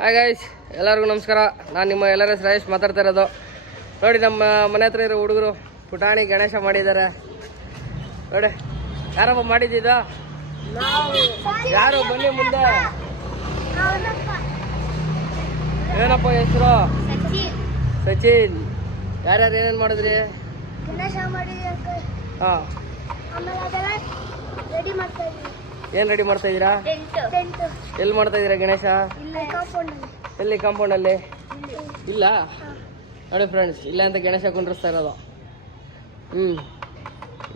Hi guys, ಎಲ್ಲರಿಗೂ ನಮಸ್ಕಾರ. ನಾನು ನಿಮ್ಮ ಎಲ್ಲರ ಶ್ರೇಯಸ್ ಮಾತಾಡ್ತಾ ಇರೋದು. ನೋಡಿ, ನಮ್ಮ ಮನೆ ಹತ್ರ ಇರೋ ಹುಡುಗರು ಪುಟಾಣಿ ಗಣೇಶ ಮಾಡಿದ್ದಾರೆ ನೋಡಿ. ಯಾರಪ್ಪ ಮಾಡಿದ್ದಿದ್ದ? ಯಾರು? ಬನ್ನಿ ಮುಂದೆ. ಏನಪ್ಪ ಹೆಸರು? ಸಚಿನ್. ಯಾರ್ಯಾರು ಏನೇನು ಮಾಡಿದ್ರಿ? ಹಾಂ, ಏನು ರೆಡಿ ಮಾಡ್ತಾ ಇದ್ದೀರಾ? ಎಲ್ಲಿ ಮಾಡ್ತಾ ಇದ್ದೀರಾ ಗಣೇಶ? ಎಲ್ಲಿ? ಕಾಂಪೌಂಡಲ್ಲಿ ಇಲ್ಲ ನೋಡಿ ಫ್ರೆಂಡ್ಸ್, ಇಲ್ಲ ಅಂತ ಗಣೇಶ ಕುಂಡ್ರಿಸ್ತಾ ಇರೋದು.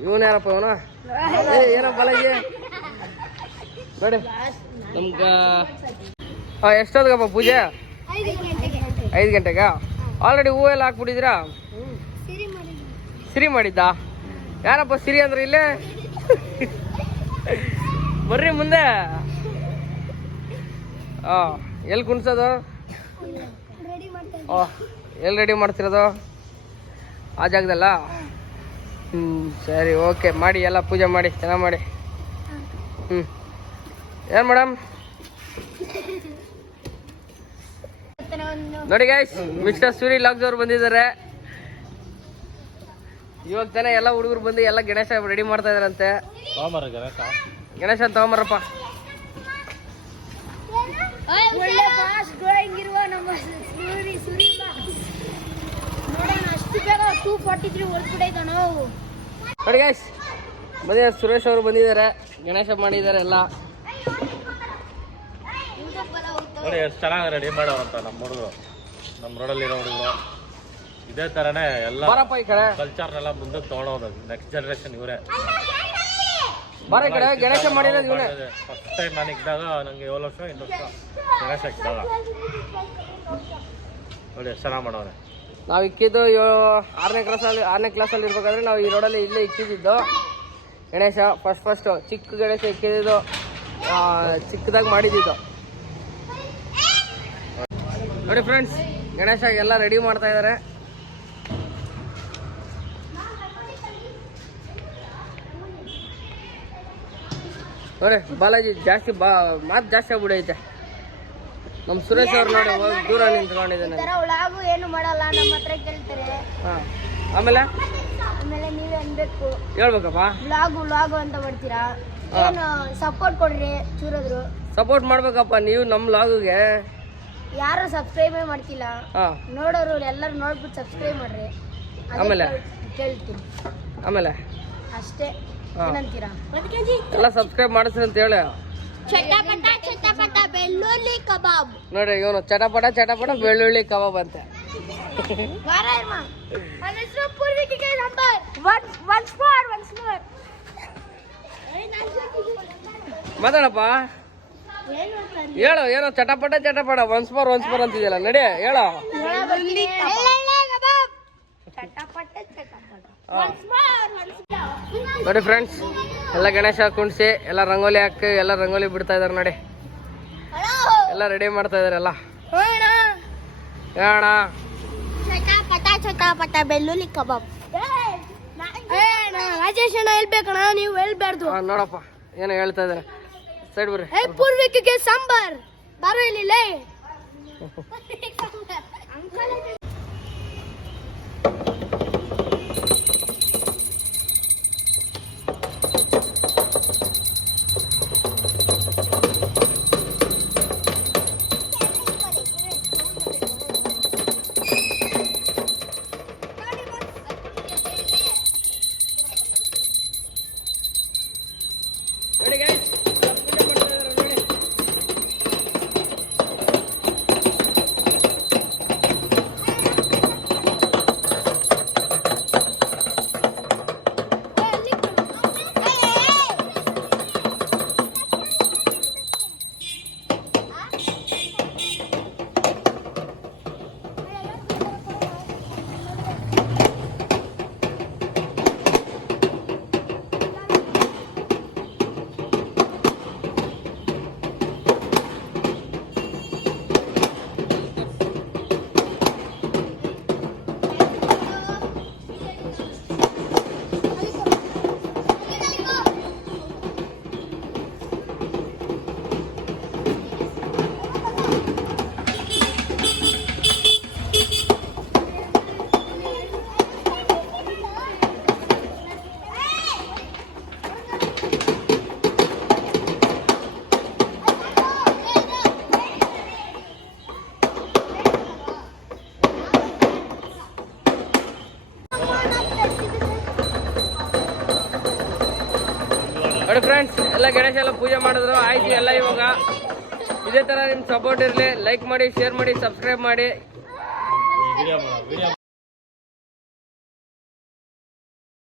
ಇವನು ಯಾರಪ್ಪ? ಇವನು ಏನೋ ಬಾಲಾಜಿ ನೋಡಿ ನಮ್ಗೆ. ಎಷ್ಟೊತ್ತಿಗಪ್ಪ ಪೂಜೆ? 5 ಗಂಟೆಗ? ಆಲ್ರೆಡಿ ಹೂವೆಲ್ಲ ಹಾಕ್ಬಿಟ್ಟಿದ್ದೀರಾ? ಸಿರಿ ಮಾಡಿದ್ದ? ಯಾರಪ್ಪ ಸಿರಿ ಅಂದ್ರೆ? ಇಲ್ಲೇ ಬರ್ರಿ ಮುಂದೆ. ಎಲ್ಲಿ ಕುಣ್ಸೋದು? ಎಲ್ಲಿ ರೆಡಿ ಮಾಡ್ತಿರೋದು? ಆ ಜಾಗದಲ್ಲ? ಸರಿ, ಓಕೆ. ಮಾಡಿ, ಎಲ್ಲ ಪೂಜೆ ಮಾಡಿ, ಚೆನ್ನಾಗಿ ಮಾಡಿ. ಏನು ಮೇಡಮ್? ನೋಡಿ ಗೈಸ್, ಮಿಸ್ಟರ್ ಸೂರಿ ಲಾಗ್ಸ್ ಅವ್ರು ಬಂದಿದ್ದಾರೆ. ಇವಾಗ ತಾನೇ ಎಲ್ಲ ಹುಡುಗರು ಬಂದು ಎಲ್ಲ ಗಣೇಶ ರೆಡಿ ಮಾಡ್ತಾ ಇದಾರಂತೆ. ಗಣೇಶ ತಗೊಂಬರಪ್ಪ. ನೋಡಿ ಗೈಸ್, ಮದುವೆ ಸುರೇಶ್ ಅವರು ಬಂದಿದ್ದಾರೆ, ಗಣೇಶ ಮಾಡಿದ್ದಾರೆ ಎಲ್ಲ. ನೋಡಿ ಎಷ್ಟು ಚೆನ್ನಾಗಿ ರೆಡಿ ಮಾಡೋವಂತ ನಮ್ಮ ಹುಡುಗರು, ನಮ್ಮ ರೋಡಲ್ಲಿರೋ ಹುಡುಗರು. ಇದೇ ಥರನೇ ಎಲ್ಲ ಕಲ್ಚರ್ನೆಲ್ಲ ಮುಂದಕ್ಕೆ ತೊಗೊಳೋದು. ನೆಕ್ಸ್ಟ್ ಜನರೇಷನ್ ಇವರೇ. ಬರ ಈ ಕಡೆ. ಗಣೇಶ ಮಾಡಿರೋದು ಇವನೇ. ಫಸ್ಟ್ ಟೈಮ್ ನಾನು ಇದ್ದಾಗ ನನಗೆ 7 ವರ್ಷ, 8 ವರ್ಷ ಗಣೇಶ ಇದ್ದಾಗ. ನೋಡಿ ಎಷ್ಟು ಚೆನ್ನಾಗಿ ಮಾಡೋರೆ. ನಾವು ಇಕ್ಕಿದ್ದು 6ನೇ ಕ್ಲಾಸಲ್ಲಿ ಇರ್ಬೇಕಾದ್ರೆ ನಾವು ಈ ರೋಡಲ್ಲಿ ಇಲ್ಲೇ ಇಕ್ಕಿದ್ದು ಗಣೇಶ. ಫಸ್ಟು ಚಿಕ್ಕ ಗಣೇಶ ಇಕ್ಕಿದ್ದು, ಚಿಕ್ಕದಾಗಿ ಮಾಡಿದ್ದು. ನೋಡಿ ಫ್ರೆಂಡ್ಸ್, ಗಣೇಶ ಎಲ್ಲ ರೆಡಿ ಮಾಡ್ತಾ ಇದ್ದಾರೆ. ನೋಡಿ ಬಾಲಾಜಿ ಜಾಸ್ತಿ ಮಾತು ಜಾಸ್ತಿ ಆಗ್ಬಿಡೈತೆ. ನಮ್ಮ ಸುರೇಶ್ ಅವ್ರು ನೋಡಿ ದೂರ ನಿಂತ್ಕೊಂಡಿದ್ದಾನೆ. ಏನು ಮಾಡಲ್ಲ, ನಮ್ಮ ಹತ್ರ ಕೇಳ್ತಾರೆ. ಹಾಂ, ಆಮೇಲೆ ನೀವೇ ಅನ್ಬೇಕು, ಹೇಳ್ಬೇಕಪ್ಪ. ವ್ಲಾಗು ಅಂತ ಮಾಡ್ತೀರಾ? ಏನು ಸಪೋರ್ಟ್ ಕೊಡ್ರಿ ಚೂರಾದ್ರು. ಸಪೋರ್ಟ್ ಮಾಡ್ಬೇಕಪ್ಪ ನೀವು ನಮ್ಮ ವ್ಲಾಗಿಗೆ. ಯಾರು ಸಬ್ಸ್ಕ್ರೈಬೇ ಮಾಡ್ತಿಲ್ಲ. ನೋಡೋರು ಎಲ್ಲರೂ ನೋಡ್ಬಿಟ್ಟು ಸಬ್ಸ್ಕ್ರೈಬ್ ಮಾಡ್ರಿ. ಆಮೇಲೆ ಕೇಳ್ತೀನಿ. ಆಮೇಲೆ ಅಷ್ಟೇ. ಏನಂತೀರಾ? ಎಲ್ಲ ಸಬ್ಸ್ಕ್ರೈಬ್ ಮಾಡಿಸ್ರಿ ಅಂತ ಹೇಳಿ. ಚಟಪಟ ಬೆಳ್ಳುಳ್ಳಿ ಕಬಾಬ್ ನೋಡಿ, ಇವನು ಚಟಪಟ ಬೆಳ್ಳುಳ್ಳಿ ಕಬಾಬ್ ಅಂತ. ಮಾತಾಡಪ್ಪ, ಹೇಳು. ಏನೋ ಚಟಪಟ ಒನ್ಸ್ ಮೋರ್ ಅಂತಿದೆಯಲ್ಲ. ನಡಿ ಹೇಳು. ನೋಡಿ ಫ್ರೆಂಡ್ಸ್, ಎಲ್ಲ ಗಣೇಶ ಕುಣಿಸಿ ಎಲ್ಲ ರಂಗೋಲಿ ಹಾಕಿ ಎಲ್ಲ ರಂಗೋಲಿ ಬಿಡ್ತಾ ಇದಾರೆ ನೋಡಿ. ಎಲ್ಲ ರೆಡಿ ಮಾಡ್ತಾ ಇದಾರೆ ಎಲ್ಲ. ಹೇಳೋಣ. ಚಟಪಟ ಬೆಳ್ಳುಳ್ಳಿ ಕಬಾಬ್. ರಾಜೇಶ್ ಅಣ್ಣ ಹೇಳ್ಬೇಕಣ್ಣ, ನೀವು ಹೇಳ್ಬಾರ್ದು. ನೋಡಪ್ಪ ಏನೋ ಹೇಳ್ತಾ ಇದಾರೆ. ಸೈಡ್ ಬರ್ರಿ. ಪೂರ್ವಿಕಕ್ಕೆ ಸಾಂಬಾರ್ ಬಾರೋ ಇಲ್ಲ. ನೋಡಿ ಗೈಸ್, ಪೂಜೆ ಮಾಡ್ತಾ ಇದಾರೆ ನೋಡಿ. ನೋಡಿ ಫ್ರೆಂಡ್ಸ್, ಎಲ್ಲ ಗಣೇಶ ಎಲ್ಲ ಪೂಜೆ ಮಾಡಿದ್ರು ಆಯ್ತು ಎಲ್ಲ. ಇವಾಗ ಇದೇ ತರ ನಿಮ್ ಸಪೋರ್ಟ್ ಇರಲಿ. ಲೈಕ್ ಮಾಡಿ, ಶೇರ್ ಮಾಡಿ, ಸಬ್ಸ್ಕ್ರೈಬ್ ಮಾಡಿ.